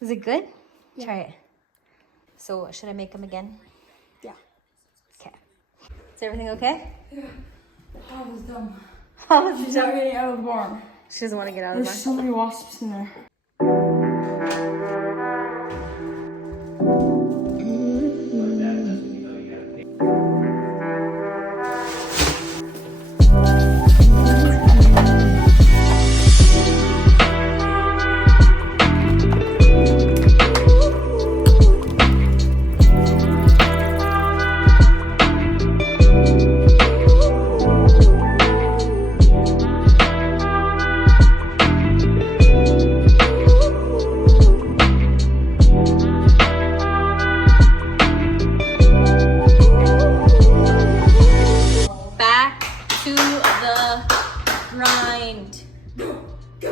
Is it good? Yeah. Try it. So should I make them again? Yeah. Okay. Is everything okay? Yeah. That was dumb. How was She's not getting out of the barn. She doesn't want to get out of the There's barn. so many wasps in there. Back to the grind.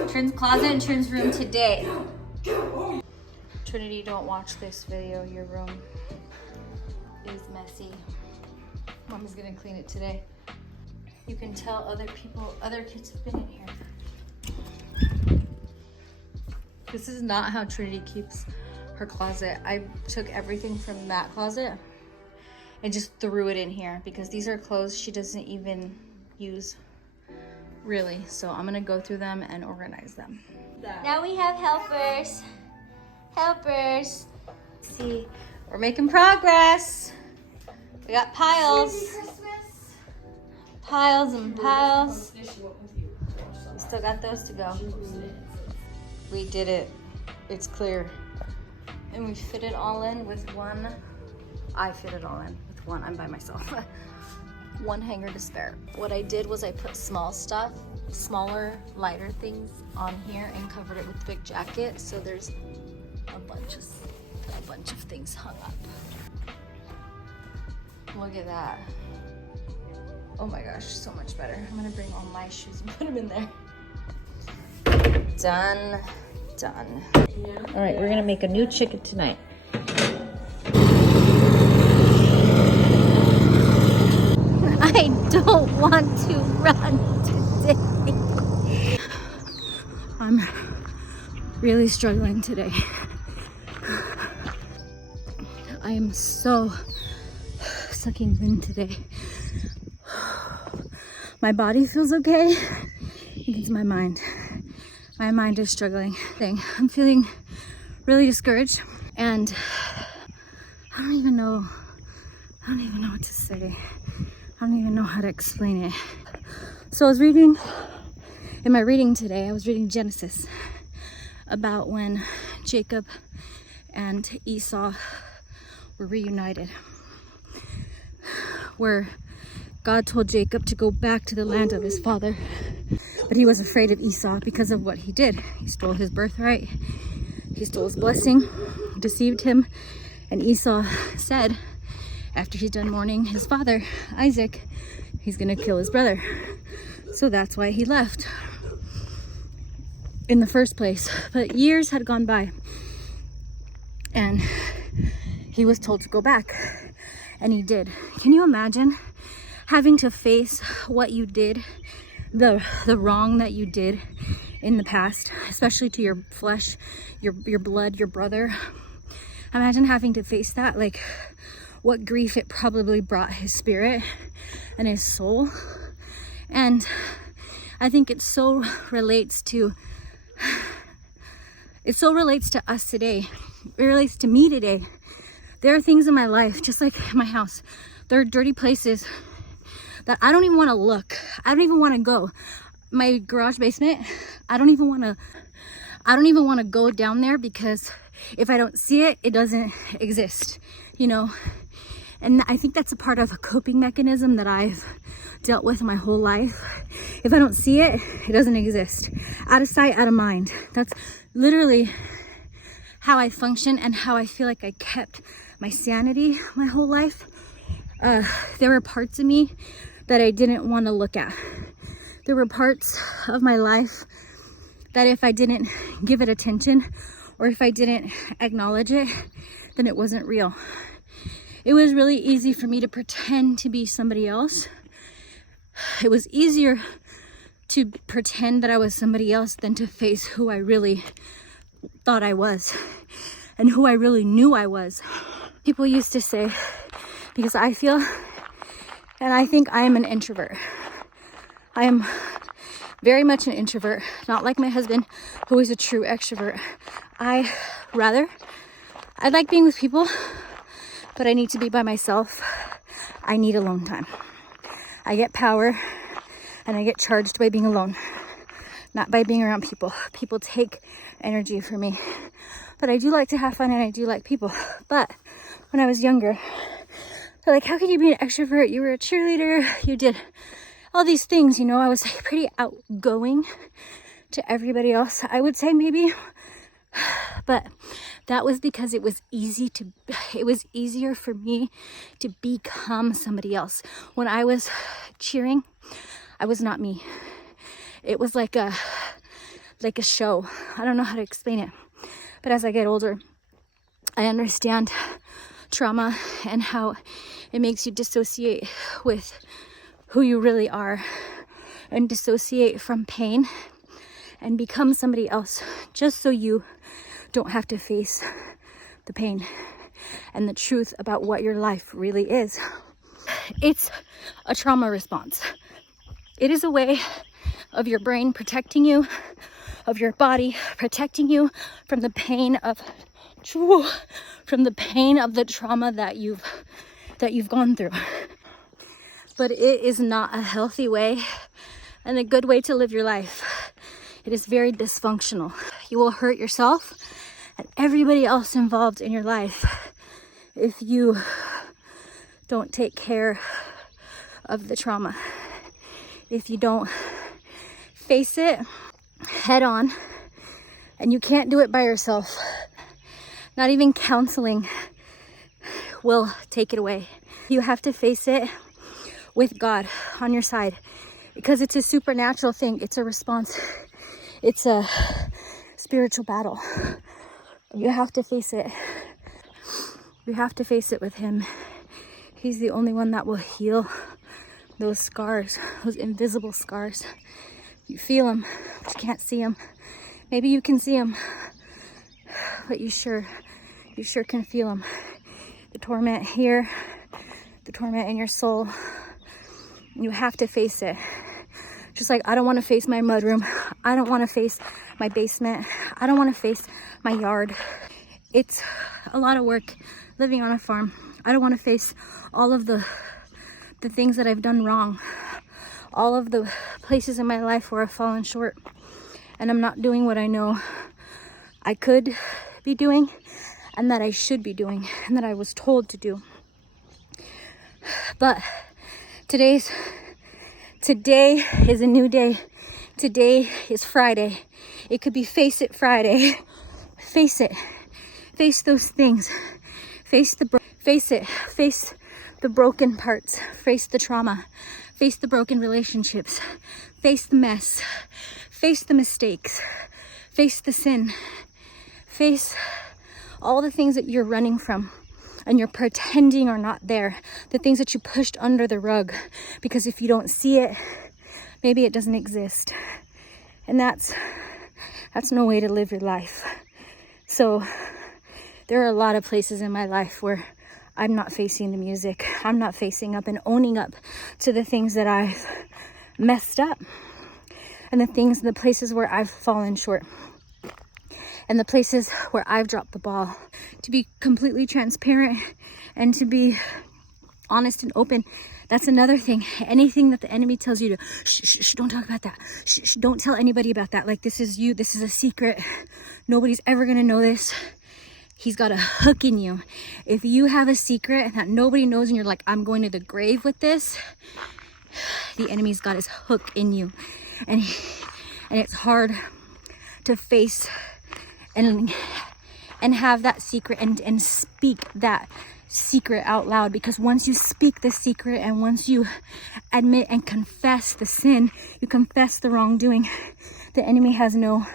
Trin's closet and Trin's room today. Trinity, don't watch this video. Your room is messy. Mama's gonna clean it today. You can tell other kids have been in here. This is not how Trinity keeps her closet. I took everything from that closet and just threw it in here because these are clothes she doesn't even use, really. So I'm gonna go through them and organize them. Now we have helpers. Helpers. See, we're making progress. We got piles. Piles and piles. We still got those to go. We did it. It's clear. And we fit it all in with one. I fit it all in with one. I'm by myself. One hanger to spare. What I did was I put small stuff, smaller, lighter things on here and covered it with the big jacket. So there's a bunch of things hung up. Look at that. Oh my gosh, so much better. I'm gonna bring all my shoes and put them in there. Done. All right, we're gonna make a new chicken tonight. I don't want to run today. I'm really struggling today. I am so sucking wind today. My body feels okay. It's my mind. My mind is struggling. I'm feeling really discouraged and I don't even know what to say. I don't even know how to explain it. So I was reading, in my reading today, I was reading Genesis about when Jacob and Esau were reunited, where God told Jacob to go back to the land of his father, but he was afraid of Esau because of what he did. He stole his birthright, he stole his blessing, deceived him, and Esau said, after he's done mourning his father, Isaac, he's gonna kill his brother. So that's why he left in the first place. But years had gone by and he was told to go back, and he did. Can you imagine having to face what you did, the wrong that you did in the past, especially to your flesh, your blood, your brother? Imagine having to face that, like what grief it probably brought his spirit and his soul. And I think it so relates to us today. It relates to me today. There are things in my life, just like my house, there are dirty places that I don't even want to look. I don't even want to go. My garage basement, I don't even want to go down there, because if I don't see it, it doesn't exist, you know? And I think that's a part of a coping mechanism that I've dealt with my whole life. If I don't see it, it doesn't exist. Out of sight, out of mind. That's literally how I function and how I feel like I kept my sanity my whole life. There were parts of me that I didn't want to look at. There were parts of my life that if I didn't give it attention, or if I didn't acknowledge it, then it wasn't real. It was really easy for me to pretend to be somebody else. It was easier to pretend that I was somebody else than to face who I really thought I was. and who I really knew I was. People used to say, because I feel and I think I am an introvert. I am very much an introvert, not like my husband, who is a true extrovert. I like being with people, but I need to be by myself. I need alone time. I get power and I get charged by being alone, not by being around people. People take energy from me. But I do like to have fun and I do like people. But when I was younger, they're like, how could you be an extrovert? You were a cheerleader. You did all these things, you know. I was pretty outgoing to everybody else, I would say, maybe. But that was because it was easier for me to become somebody else. When I was cheering, I was not me. It was like a show. I don't know how to explain it. But as I get older, I understand trauma and how it makes you dissociate with who you really are and dissociate from pain and become somebody else just so you don't have to face the pain and the truth about what your life really is. It's a trauma response. It is a way of your brain protecting you, of your body protecting you from the pain of the trauma that you've gone through. But it is not a healthy way and a good way to live your life. It is very dysfunctional. You will hurt yourself and everybody else involved in your life if you don't take care of the trauma. If you don't face it head on, and you can't do it by yourself. Not even counseling will take it away. You have to face it with God on your side, because it's a supernatural thing. It's a response. It's a spiritual battle. You have to face it. You have to face it with Him. He's the only one that will heal those scars, those invisible scars. You feel them, but you can't see them. Maybe you can see them, but you sure can feel them. The torment here, the torment in your soul. You have to face it. Just like I don't want to face my mudroom. I don't want to face my basement. I don't want to face my yard. It's a lot of work living on a farm. I don't want to face all of the things that I've done wrong. All of the places in my life where I've fallen short. And I'm not doing what I know I could be doing and that I should be doing and that I was told to do. But today is a new day. Today is Friday. It could be Face It Friday. Face it. Face those things. Face the broken parts. Face the trauma. Face the broken relationships. Face the mess. Face the mistakes. Face the sin. Face all the things that you're running from and you're pretending are not there. The things that you pushed under the rug. Because if you don't see it, maybe it doesn't exist. And that's no way to live your life. So there are a lot of places in my life where I'm not facing the music. I'm not facing up and owning up to the things that I've messed up. And the places where I've fallen short. And the places where I've dropped the ball. To be completely transparent and to be honest and open. That's another thing. Anything that the enemy tells you to, shh, don't talk about that. Shh, don't tell anybody about that. Like, this is you. This is a secret. Nobody's ever going to know this. He's got a hook in you. If you have a secret that nobody knows and you're like, I'm going to the grave with this, the enemy's got his hook in you. And it's hard to face and have that secret and speak that secret out loud, because once you speak the secret and once you admit and confess the sin, you confess the wrongdoing, the enemy has no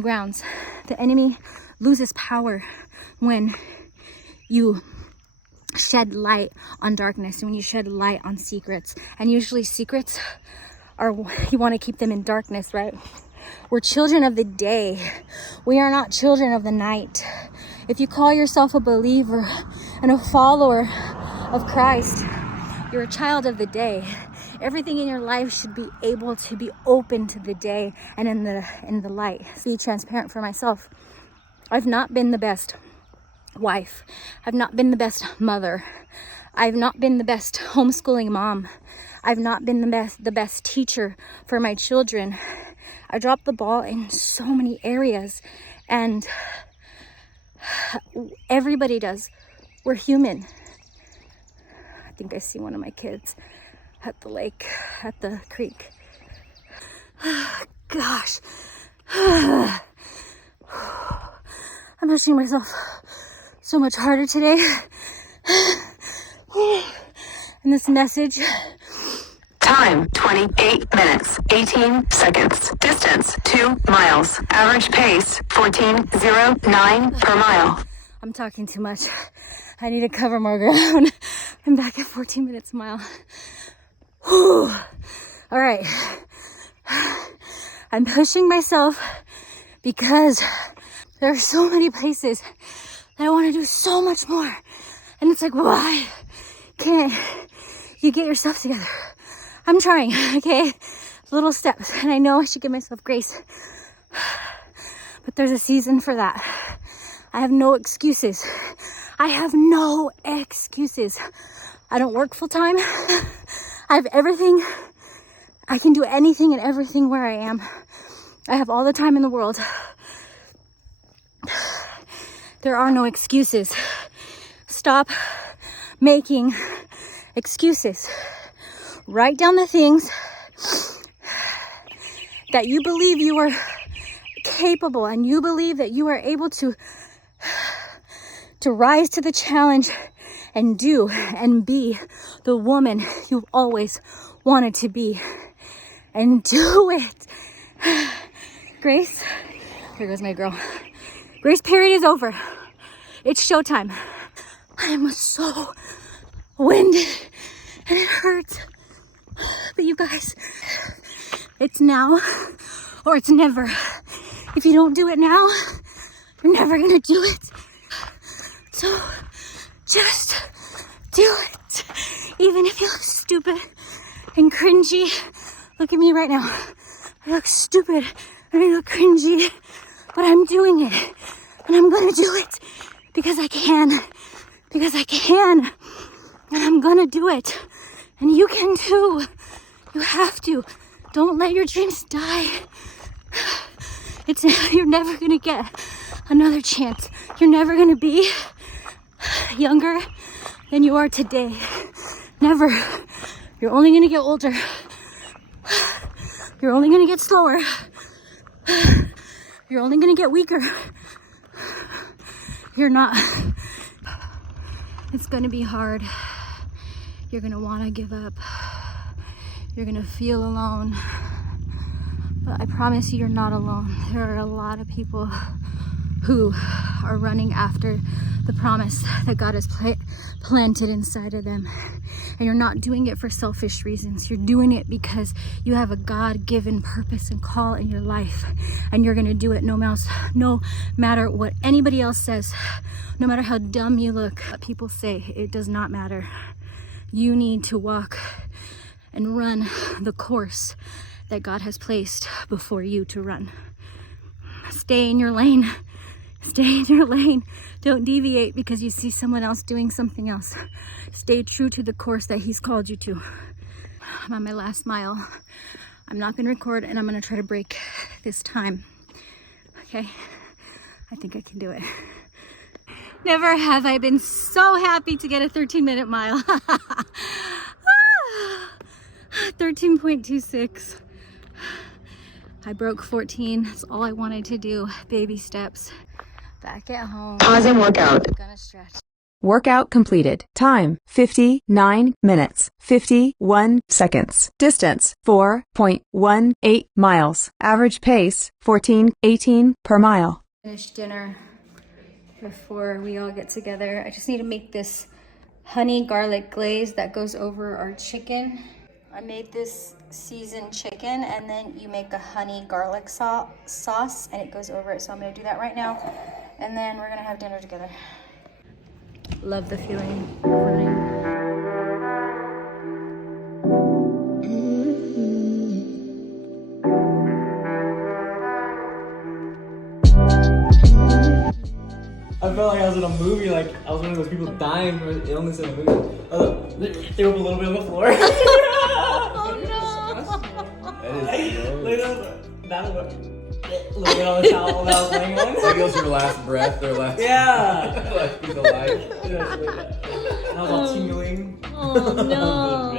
grounds. The enemy loses power when you shed light on darkness and when you shed light on secrets. And usually secrets are, you want to keep them in darkness, right? We're children of the day. We are not children of the night. If you call yourself a believer and a follower of Christ, you're a child of the day. Everything in your life should be able to be open to the day and in the light. Be transparent for myself. I've not been the best wife. I've not been the best mother. I've not been the best homeschooling mom. I've not been the best teacher for my children. I dropped the ball in so many areas, and everybody does. We're human. I think I see one of my kids at the lake, at the creek. Gosh. I'm pushing myself so much harder today. And this message. Time, 28 minutes, 18 seconds. Distance, 2 miles. Average pace, 14.09 per mile. I'm talking too much. I need to cover more ground. I'm back at 14 minutes a mile. Whew. All right. I'm pushing myself because there are so many places that I want to do so much more. And it's like, why can't you get yourself together? I'm trying, okay? Little steps. And I know I should give myself grace. But there's a season for that. I have no excuses. I have no excuses. I don't work full time. I have everything. I can do anything and everything where I am. I have all the time in the world. There are no excuses. Stop making excuses. Write down the things that you believe you are capable and you believe that you are able to rise to the challenge and do and be the woman you've always wanted to be. And do it. Grace, here goes my girl. Grace period is over. It's showtime. I am so winded and it hurts. But you guys, it's now or it's never. If you don't do it now, you're never gonna do it. So just do it. Even if you look stupid and cringy. Look at me right now. I look stupid and I look cringy, but I'm doing it. And I'm gonna do it because I can. Because I can. And I'm gonna do it. And you can too. You have to. Don't let your dreams die. You're never gonna get another chance. You're never gonna be younger than you are today. Never. You're only gonna get older. You're only gonna get slower. You're only gonna get weaker. You're not. It's gonna be hard. You're gonna wanna give up. You're gonna feel alone. But I promise you, you're not alone. There are a lot of people who are running after the promise that God has planted inside of them. And you're not doing it for selfish reasons. You're doing it because you have a God-given purpose and call in your life. And you're gonna do it no matter what anybody else says, no matter how dumb you look. What people say, it does not matter. You need to walk and run the course that God has placed before you to run. Stay in your lane. Stay in your lane. Don't deviate because you see someone else doing something else. Stay true to the course that He's called you to. I'm on my last mile. I'm not going to record and I'm going to try to break this time. Okay? I think I can do it. Never have I been so happy to get a 13-minute mile. 13.26. I broke 14. That's all I wanted to do. Baby steps. Back at home. Pausing workout. Gonna stretch. Workout completed. Time, 59 minutes, 51 seconds. Distance, 4.18 miles. Average pace, 14:18 per mile. Finish dinner before we all get together. I just need to make this honey garlic glaze that goes over our chicken. I made this seasoned chicken, and then you make a honey garlic sauce and it goes over it. So I'm gonna do that right now, and then we're gonna have dinner together. Love the feeling of running. I felt like I was in a movie, like I was one of those people dying from illness in a movie. Threw up a little bit on the floor. That was a little bit on the towel that I was laying on. Like it was your last breath or last. Yeah. Last piece of life. And I was all tingling. Oh no.